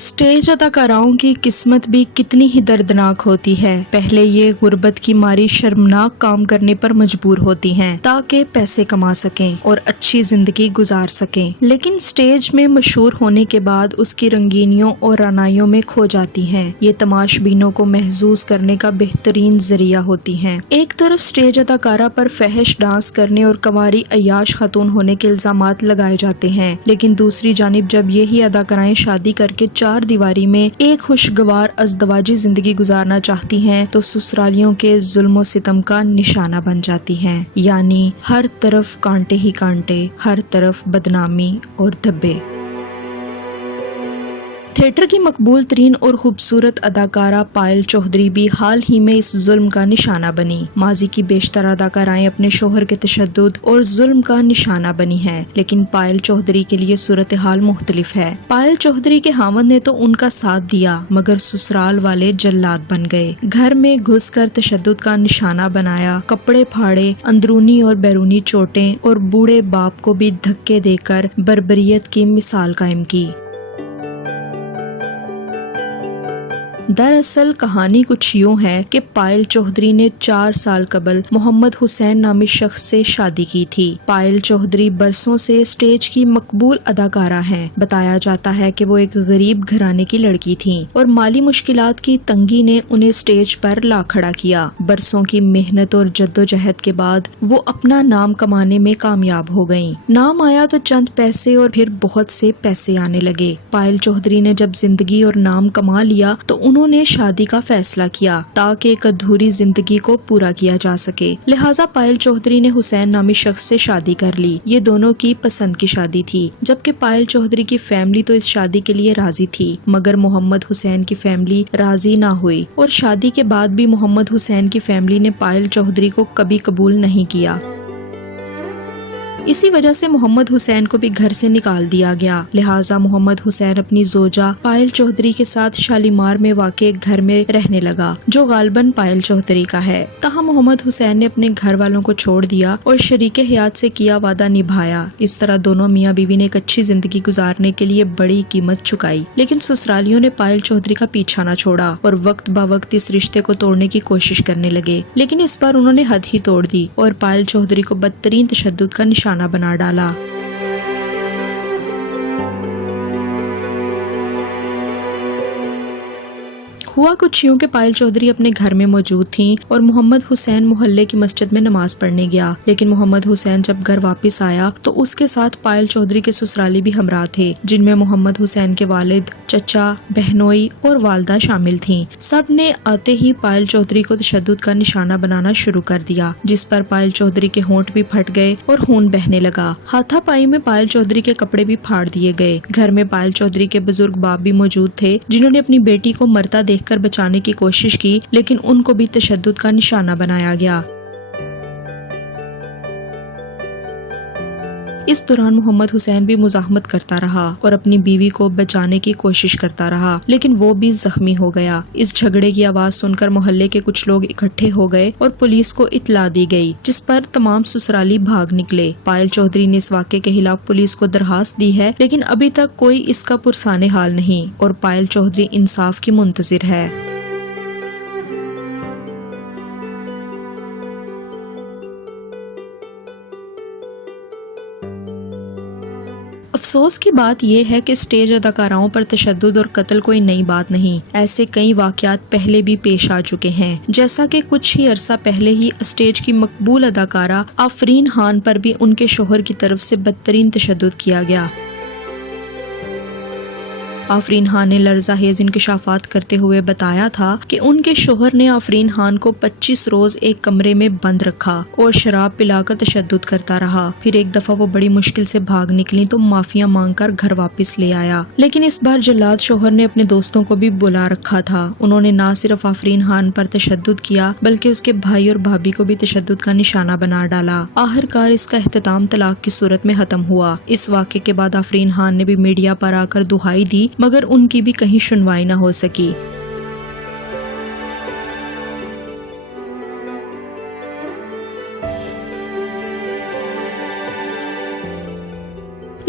Stage अदाकाराओं की किस्मत भी कितनी ही दर्दनाक होती है। पहले ये गुर्बत की मारी शर्मनाक काम करने पर मजबूर होती हैं ताकि पैसे कमा सकें और अच्छी जिंदगी गुजार सकें, लेकिन स्टेज में मशहूर होने के बाद उसकी रंगीनियों और रानाइयों में खो जाती हैं। ये तमाशबीनों को महसूस करने का बेहतरीन जरिया होती हैं। एक तरफ स्टेज अदाकारा पर फहश डांस करने और कवारी अय्याश खातून होने के इल्जामात लगाए जाते हैं, लेकिन दूसरी जानिब जब यही अदाकाराएं शादी करके चार दीवारी में एक खुशगवार अज़दवाजी जिंदगी गुजारना चाहती हैं तो ससुरालियों के जुल्म सितम का निशाना बन जाती हैं। यानी हर तरफ कांटे ही कांटे, हर तरफ बदनामी और धब्बे। थिएटर की मकबूल तरीन और खूबसूरत अदाकारा पायल चौधरी भी हाल ही में इस जुल्म का निशाना बनी। माजी की बेशतर अदाकाराएं अपने शोहर के तशद्दुद और जुल्म का निशाना बनी हैं, लेकिन पायल चौधरी के लिए सूरत हाल मुख्तलिफ है। पायल चौधरी के हामद ने तो उनका साथ दिया, मगर ससुराल वाले जल्लाद बन गए। घर में घुसकर तशद्दुद का निशाना बनाया, कपड़े फाड़े, अंदरूनी और बैरूनी चोटें और बूढ़े बाप को भी धक्के देकर बर्बरियत की मिसाल कायम की। दरअसल कहानी कुछ यूँ है कि पायल चौधरी ने 4 साल कबल मोहम्मद हुसैन नामी शख्स से शादी की थी। पायल चौधरी बरसों से स्टेज की मकबूल अदाकारा हैं। बताया जाता है कि वो एक गरीब घराने की लड़की थीं और माली मुश्किलात की तंगी ने उन्हें स्टेज पर ला खड़ा किया। बरसों की मेहनत और जद्दोजहद के बाद वो अपना नाम कमाने में कामयाब हो गयीं। नाम आया तो चंद पैसे और फिर बहुत से पैसे आने लगे। पायल चौधरी ने जब जिंदगी और नाम कमा लिया तो उन्होंने शादी का फैसला किया ताकि एक अधूरी जिंदगी को पूरा किया जा सके। लिहाजा पायल चौधरी ने हुसैन नामी शख्स से शादी कर ली। ये दोनों की पसंद की शादी थी, जबकि पायल चौधरी की फैमिली तो इस शादी के लिए राजी थी, मगर मोहम्मद हुसैन की फैमिली राजी ना हुई और शादी के बाद भी मोहम्मद हुसैन की फैमिली ने पायल चौधरी को कभी कबूल नहीं किया। इसी वजह से मोहम्मद हुसैन को भी घर से निकाल दिया गया। लिहाजा मोहम्मद हुसैन अपनी जोजा पायल चौधरी के साथ शालीमार में वाक़ एक घर में रहने लगा, जो गालबन पायल चौधरी का है। तहाँ मोहम्मद हुसैन ने अपने घर वालों को छोड़ दिया और शरीके हयात से किया वादा निभाया। इस तरह दोनों मियाँ बीवी ने एक अच्छी जिंदगी गुजारने के लिए बड़ी कीमत चुकाई, लेकिन ससुरालियों ने पायल चौधरी का पीछा न छोड़ा और वक्त ब वक्त इस रिश्ते को तोड़ने की कोशिश करने लगे। लेकिन इस बार उन्होंने हद ही तोड़ दी और पायल चौधरी को बदतरीन तशद्दुद का निशाना बना डाला। हुआ कुछ यूं कि पायल चौधरी अपने घर में मौजूद थीं और मोहम्मद हुसैन मोहल्ले की मस्जिद में नमाज पढ़ने गया। लेकिन मोहम्मद हुसैन जब घर वापस आया तो उसके साथ पायल चौधरी के ससुराली भी हमरा थे, जिनमें मोहम्मद हुसैन के वालिद, चचा, बहनोई और वालदा शामिल थीं। सब ने आते ही पायल चौधरी को तशद्दुद का निशाना बनाना शुरू कर दिया, जिस पर पायल चौधरी के होंठ भी फट गए और खून बहने लगा। हाथापाई में पायल चौधरी के कपड़े भी फाड़ दिए गए। घर में पायल चौधरी के बुजुर्ग बाप भी मौजूद थे, जिन्होंने अपनी बेटी को मरता देखकर बचाने की कोशिश की, लेकिन उनको भी तशद्दुद का निशाना बनाया गया। इस दौरान मोहम्मद हुसैन भी मुजाहमत करता रहा और अपनी बीवी को बचाने की कोशिश करता रहा, लेकिन वो भी जख्मी हो गया। इस झगड़े की आवाज सुनकर मोहल्ले के कुछ लोग इकट्ठे हो गए और पुलिस को इत्तला दी गई, जिस पर तमाम ससुराली भाग निकले। पायल चौधरी ने इस वाक़े के खिलाफ पुलिस को दरखास्त दी है, लेकिन अभी तक कोई इसका पुरसाने हाल नहीं और पायल चौधरी इंसाफ की मुंतजिर है। अफसोस की बात यह है कि स्टेज अदाकाराओं पर तशद्दुद और कत्ल कोई नई बात नहीं। ऐसे कई वाक़यात पहले भी पेश आ चुके हैं। जैसा कि कुछ ही अरसा पहले ही स्टेज की मकबूल अदाकारा आफरीन खान पर भी उनके शोहर की तरफ से बदतरीन तशद्दुद किया गया। आफरीन खान ने लर्ज़ाहेज़ इंकशाफात करते हुए बताया था कि उनके शोहर ने आफरीन खान को 25 रोज एक कमरे में बंद रखा और शराब पिलाकर तशद्दुद करता रहा। फिर एक दफा वो बड़ी मुश्किल से भाग निकली तो माफिया मांगकर घर वापस ले आया, लेकिन इस बार जल्लाद शोहर ने अपने दोस्तों को भी बुला रखा था। उन्होंने न सिर्फ आफरीन खान पर तशद्दुद किया, बल्कि उसके भाई और भाभी को भी तशद्दुद का निशाना बना डाला। आखिरकार इसका इख्तिताम तलाक की सूरत में खत्म हुआ। इस वाक़े के बाद आफरीन खान ने भी मीडिया पर आकर दुहाई दी, मगर उनकी भी कहीं सुनवाई न हो सकी।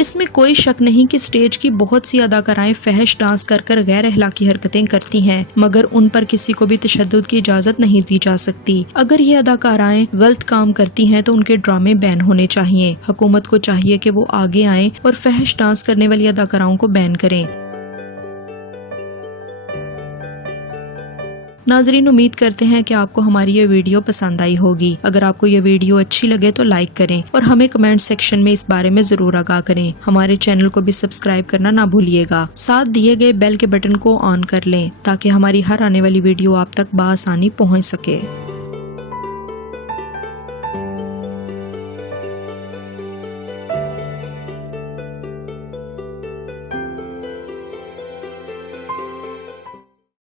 اس میں کوئی شک نہیں کہ اسٹیج کی بہت سی اداکارائیں فحش ڈانس کر کر غیر اخلاقی حرکتیں کرتی ہیں، مگر ان پر کسی کو بھی تشدد کی اجازت نہیں دی جا سکتی۔ اگر یہ اداکارائیں غلط کام کرتی ہیں تو ان کے ڈرامے بین ہونے چاہیے۔ حکومت کو چاہیے کہ وہ آگے آئیں اور فحش ڈانس کرنے والی اداکاراؤں کو بین کریں۔ ناظرین، امید کرتے ہیں کہ آپ کو ہماری یہ ویڈیو پسند آئی ہوگی۔ اگر آپ کو یہ ویڈیو اچھی لگے تو لائک کریں اور ہمیں کمنٹ سیکشن میں اس بارے میں ضرور آگاہ کریں۔ ہمارے چینل کو بھی سبسکرائب کرنا نہ بھولیے گا۔ ساتھ دیے گئے بیل کے بٹن کو آن کر لیں تاکہ ہماری ہر آنے والی ویڈیو آپ تک بآسانی پہنچ سکے۔